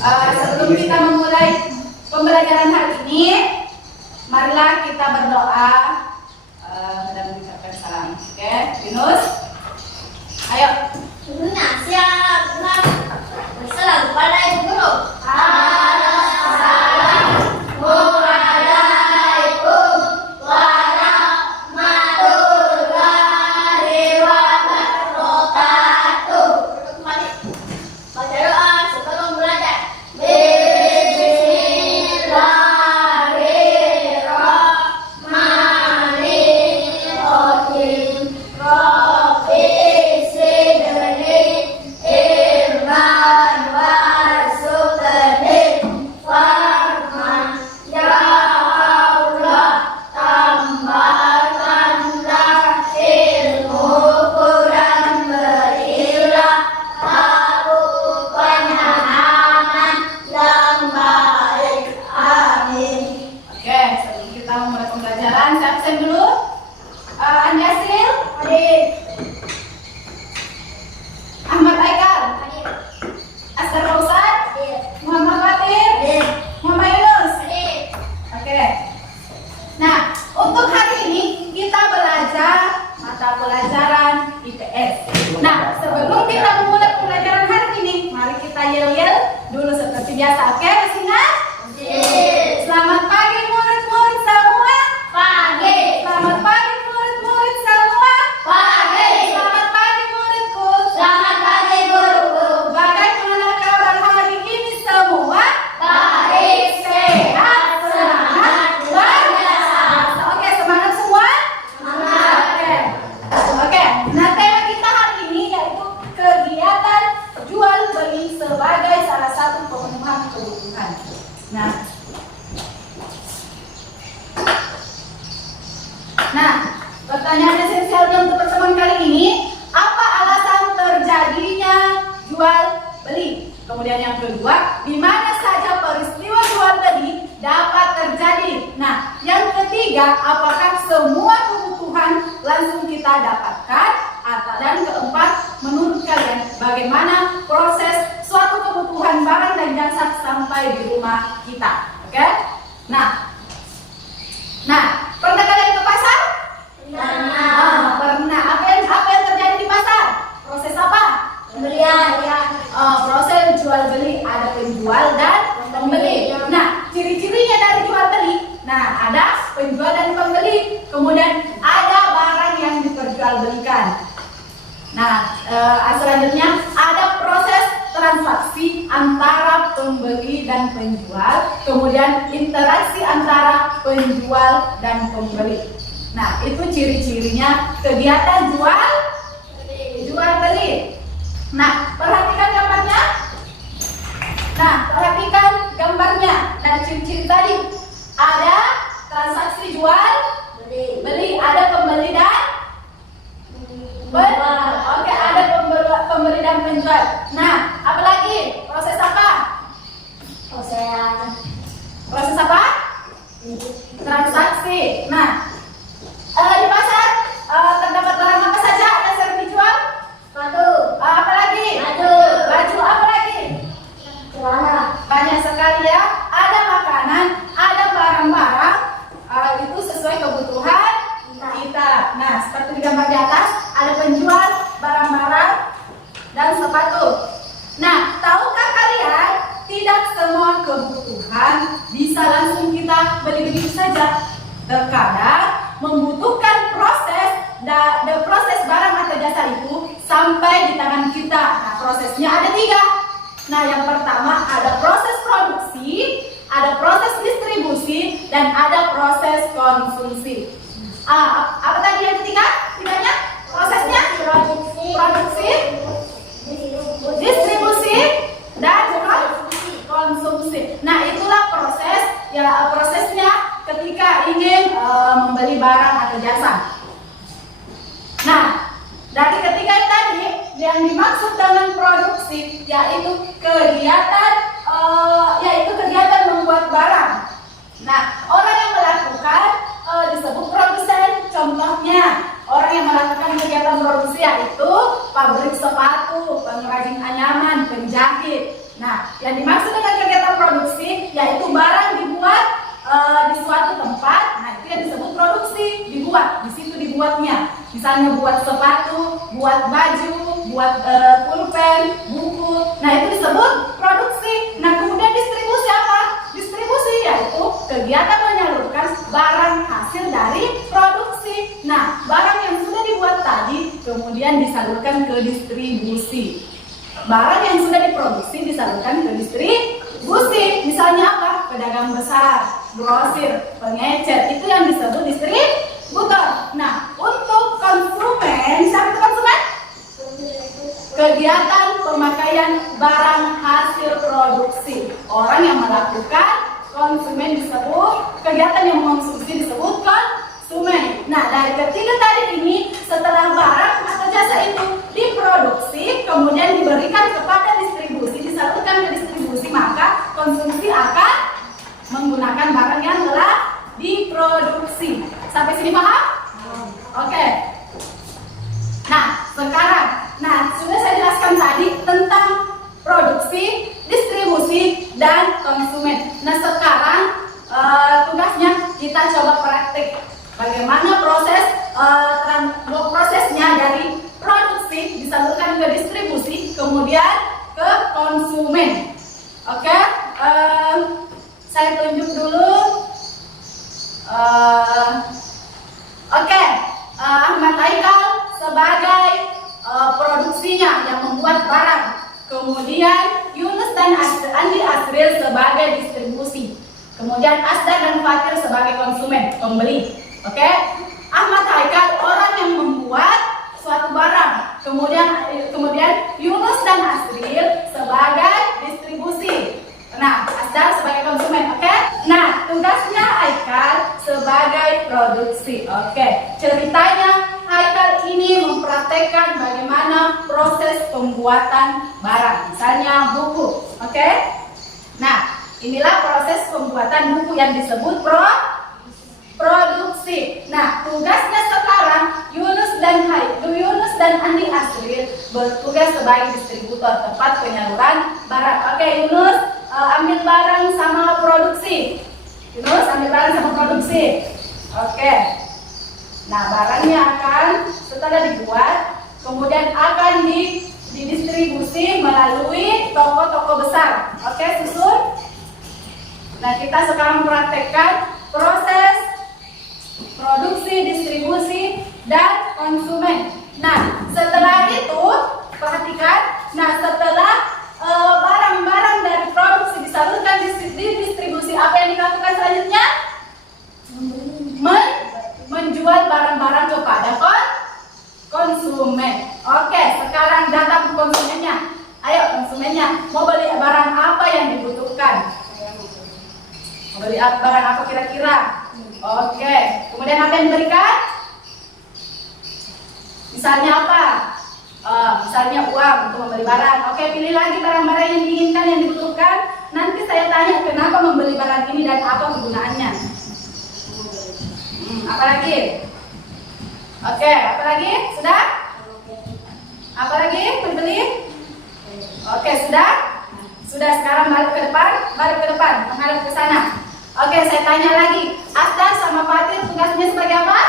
Sebelum kita memulai pembelajaran hari ini, marilah kita berdoa dan mengucapkan salam. Oke, Yunus, ayo. Siap. Bersalam kepada Ibu Guru. Assalamualaikum warahmatullahi wabarakatuh. Baca doa sebelum belajar. Bismillahirrahmanirrahim. Rabbi zidni ilman warzuqni fahman. Ya Allah, tambahkanlah ilmu Quran, berilah aku pemahaman yang baik. Amin. Oke, sebelum kita memulai pembelajaran, saya absen dulu. Anjasil, Adik. Ahmad Aikal, Adik. Askar Fauzan, Adik. Muhammad Fatir, Adik. Muhammad Yunus. Adik. Oke. Nah, untuk hari ini kita belajar mata pelajaran IPS. Nah, sebelum kita memulai pembelajaran hari ini, mari kita yel-yel dulu seperti biasa. Oke, masih ingat? Adik. Selamat pagi murid-murid semua. Pagi. Selamat pagi murid-murid semua. Pagi. Selamat pagi muridku. Selamat pagi guruku. Bagaimana kabar hari ini semua? Baik, sehat, semangat, luar biasa. Oke, semangat semua? Semangat. Oke. Nah, tema kita hari ini yaitu kegiatan jual beli sebagai salah satu pemenuhan kebutuhan. Nah, pertanyaan esensialnya untuk pertemuan kali ini, apa alasan terjadinya jual beli? Kemudian yang kedua, di mana saja peristiwa jual beli dapat terjadi? Nah, yang ketiga, apakah semua kebutuhan langsung kita dapatkan? Dan keempat, menurut kalian bagaimana proses suatu kebutuhan barang dan jasa sampai di rumah kita? Oke? Nah, pernah kalian ke pasar? Pernah. Apa yang terjadi di pasar? Proses apa? Pembelian. Proses jual beli, ada penjual dan pembeli. Nah, ciri-cirinya dari jual beli. Nah, ada penjual dan pembeli. Kemudian ada barang yang diperjualbelikan. Nah, selanjutnya ada proses transaksi antara pembeli dan penjual. Kemudian interaksi antara penjual dan pembeli. Nah, itu ciri-cirinya kegiatan jual beli. Nah, perhatikan gambarnya. Dan ciri-ciri tadi ada transaksi jual beli, ada pembeli dan Oke, ada pembeli dan penjual. Nah, apa lagi? Proses apa? Proses apa? Transaksi. Nah, di pasar terdapat barang apa saja yang sering dijual? Apa lagi? Baju. Apa lagi? Banyak sekali ya. Ada makanan, ada barang-barang. Itu sesuai kebutuhan kita. Nah, seperti di gambar di atas, ada penjual barang-barang dan sepatu. Nah, tahukah kalian tidak semua kebutuhan bisa langsung kita beli begitu saja. Terkadang membutuhkan proses barang atau jasa itu sampai di tangan kita. Nah, prosesnya ada 3. Nah, yang pertama ada proses produksi, ada proses distribusi, dan ada proses konsumsi. Apa tadi yang ketiga? Tiganya? Prosesnya? Produksi, distribusi, dan konsumsi. Nah, itulah prosesnya ketika ingin membeli barang atau jasa. Nah, dari ketiga tadi yang dimaksud dengan produksi yaitu kegiatan membuat barang. Nah, orang yang melakukan disebut produsen. Contohnya, orang yang melakukan kegiatan produksi yaitu pabrik sepatu, pengrajin anyaman, penjahit. Nah, yang dimaksud dimaksud dengan kegiatan produksi yaitu barang dibuat di suatu tempat. Nah, itu yang disebut produksi, dibuat. Di situ dibuatnya. Misalnya buat sepatu, buat baju, buat pulpen, buku. Nah, itu disebut produksi. Nah, kemudian distribusi apa? Distribusi yaitu kegiatan menyalurkan barang hasil dari produksi. Nah, barang yang sudah dibuat tadi kemudian disalurkan ke distribusi. Barang yang sudah diproduksi disalurkan ke distribusi. Misalnya apa? Pedagang besar, grosir, pengecer, itu yang disebut distributor. Nah, untuk konsumen, siapa itu konsumen? Kegiatan pemakaian barang hasil produksi. Orang yang melakukan konsumen disebut, kegiatan yang mengonsumsi disebut konsumen. Nah, dari ketiga tadi ini, setelah barang atau jasa itu diproduksi, kemudian diberikan kepada distribusi, disalurkan ke distribusi, maka konsumsi akan menggunakan barang yang telah diproduksi. Sampai sini paham? Oke. Nah, sekarang, sudah saya jelaskan tadi tentang produksi, distribusi, dan konsumen. Nah, sekarang tugasnya kita coba praktik bagaimana prosesnya dari produksi disalurkan ke distribusi, kemudian ke konsumen. Oke, saya tunjuk dulu. Oke, Ahmad Haikal sebagai produksinya yang membuat barang, kemudian Yunus dan Andi Asril sebagai distribusi, kemudian Asdar dan Fatir sebagai konsumen, pembeli. Oke, Ahmad Haikal orang yang membuat suatu barang, kemudian Yunus dan Asril sebagai distribusi. Nah, Asdar sebagai konsumen. Oke. Nah, tugasnya Haikal sebagai produksi. Oke. Ceritanya Haikal ini mempraktekkan bagaimana proses pembuatan barang, misalnya buku. Oke. Nah, inilah proses pembuatan buku yang disebut produksi. Nah, tugasnya sekarang Yunus dan Andi Asril bertugas sebagai distributor, tempat penyaluran barang. Oke, Yunus ambil barang sama produksi. Oke. Nah, barangnya akan setelah dibuat, kemudian akan didistribusi melalui toko-toko besar. Oke, susun. Nah, kita sekarang praktekkan proses produksi, distribusi, dan konsumen. Nah, setelah itu perhatikan. Nah, setelah barang-barang dari produksi disalurkan di distribusi, apa yang dilakukan selanjutnya? Menjual barang-barang kepada konsumen. Oke, sekarang datang ke konsumennya. Ayo konsumennya, mau beli barang apa yang dibutuhkan? Mau beli barang apa kira-kira? Oke, kemudian apa yang diberikan? Misalnya apa? Misalnya uang untuk membeli barang. Oke, pilih lagi barang-barang yang diinginkan, yang dibutuhkan. Nanti saya tanya kenapa membeli barang ini dan apa kegunaannya. Apa lagi? Oke, apa lagi? Sudah? Apa lagi? Membeli? Oke, sudah? Sudah, sekarang balik ke depan, menghadap ke sana. Oke, saya tanya lagi. Asdar sama Fatir tugasnya sebagai apa?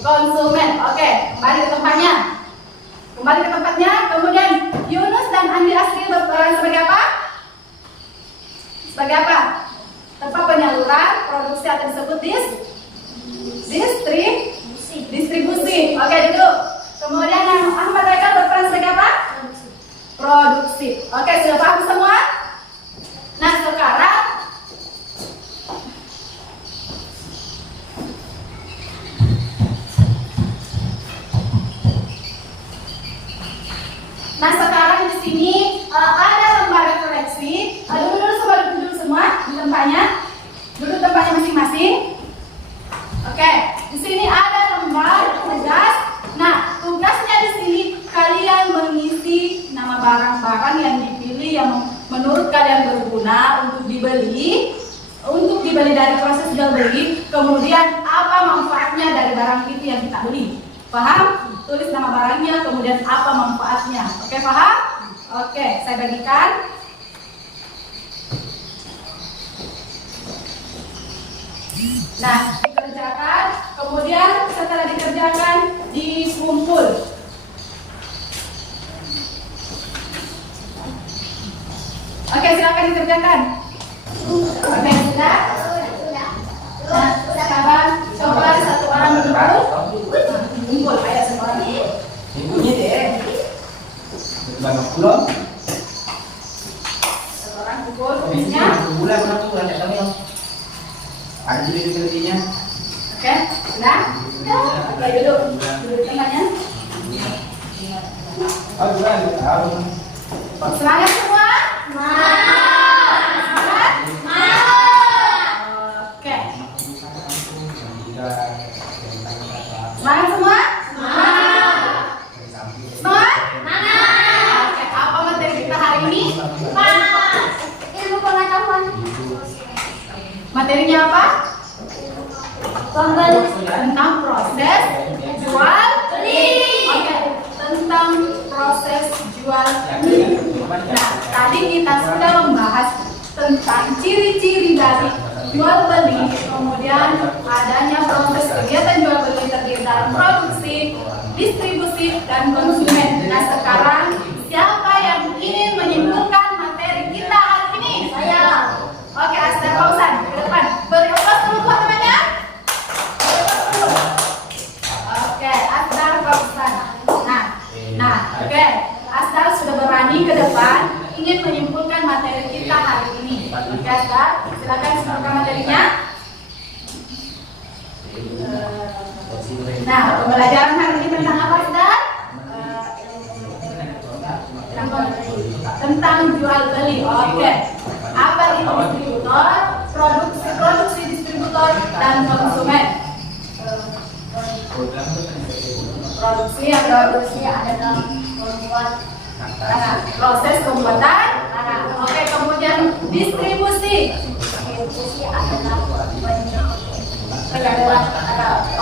Konsumen. Oke, kembali ke tempatnya. Kemudian Yunus dan Andi Asril berperan sebagai apa? Tempat penyaluran produksi atau disebut distribusi. Oke, duduk. Kemudian Ahmad Haikal berperan sebagai apa? Produksi. Oke, sudah paham semua? Nah, sekarang di sini ada lembar refleksi. Duduk semua di tempatnya. Duduk tempatnya masing-masing. Oke, di sini ada lembar tugas. Nah, tugasnya di sini kalian mengisi nama barang-barang yang dipilih yang menurut kalian berguna untuk dibeli dari proses jual beli. Kemudian apa manfaatnya dari barang itu yang kita beli? Paham? Tulis nama barangnya, kemudian apa manfaatnya. Oke, paham? Oke, saya bagikan. Nah, dikerjakan, kemudian setelah dikerjakan dikumpul. Oke, silakan dikerjakan. Oke, sudah. Nah, sekarang coba satu orang kumpul. Ayo satu orang. Ibunya deh. Banyak pulau. Satu orang kumpul tulisnya. Bulan berapa tuh ada tahu yang? Ada jadi lebihnya. Oke, sudah. Oke, duduk. Duduk tengahnya. Oh, bulan tahu. Semangat semua. Semangat. Oke. Semangat semua. Semangat. Oke, apa materi kita hari ini? Ilmu pengetahuan. Materinya apa? Pembeli. Tentang proses jual beli. Oke, tentang proses jual beli. Nah, tadi kita sudah membahas tentang ciri-ciri dari jual beli, kemudian adanya proses kegiatan jual beli terdiri dari produksi, distribusi, dan konsumen. Nah, sekarang siapa yang ingin menyimpulkan materi kita hari ini? Saya. Oke, Asdar Fauzan ke depan. Beri aplaus dulu buat temannya. Oke, Asdar Fauzan. Nah, oke. Asdar sudah berani ke depan ingin menyimpulkan materi kita hari ini. Oke, Asdar, silakan simpulkan materinya. Nah, pembelajaran hari ini tentang apa, Asdar? Tentang jual beli. Oke. Apa itu distributor, produksi distributor, dan konsumen? Produksi adalah proses pembuatan. Oke, kemudian distribusi.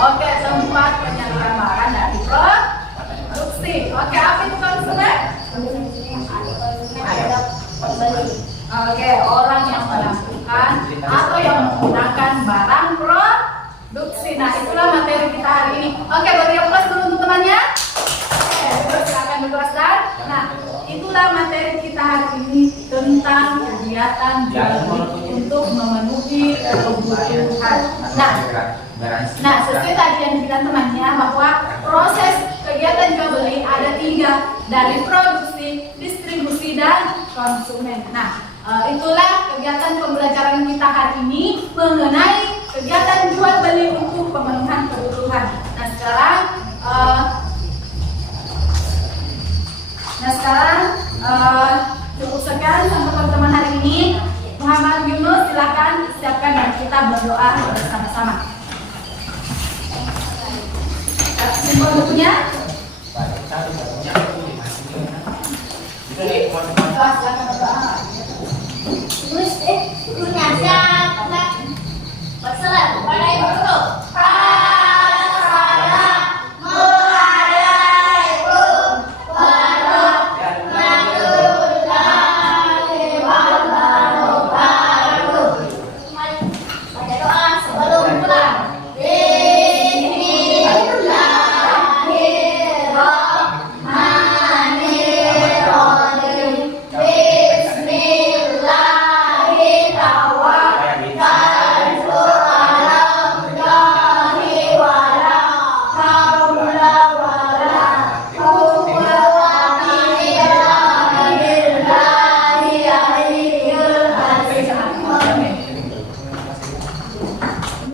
Oke, tempat penyalur barang dari produksi. Oke, apa itu konsumen? Oke, orang yang melakukan atau yang menggunakan barang produksi. Nah, itulah materi kita hari ini. Oke, beri aplaus dulu untuk temannya. Oke, terus silakan duduk, Asdar. Nah, itulah materi kita hari ini tentang kegiatan jual beli untuk memenuhi kebutuhan. Nah, sesuai tadi yang dibilang temannya bahwa proses kegiatan jual beli ada 3, dari produksi, distribusi, dan konsumen. Nah, itulah kegiatan pembelajaran kita hari ini mengenai kegiatan jual beli untuk pemenuhan kebutuhan. Nah, sekarang cukup sekian untuk teman-teman hari ini. Muhammad Yunus, silakan siapkan dan kita berdoa bersama-sama. Simpul bukunya. Silakan berdoa.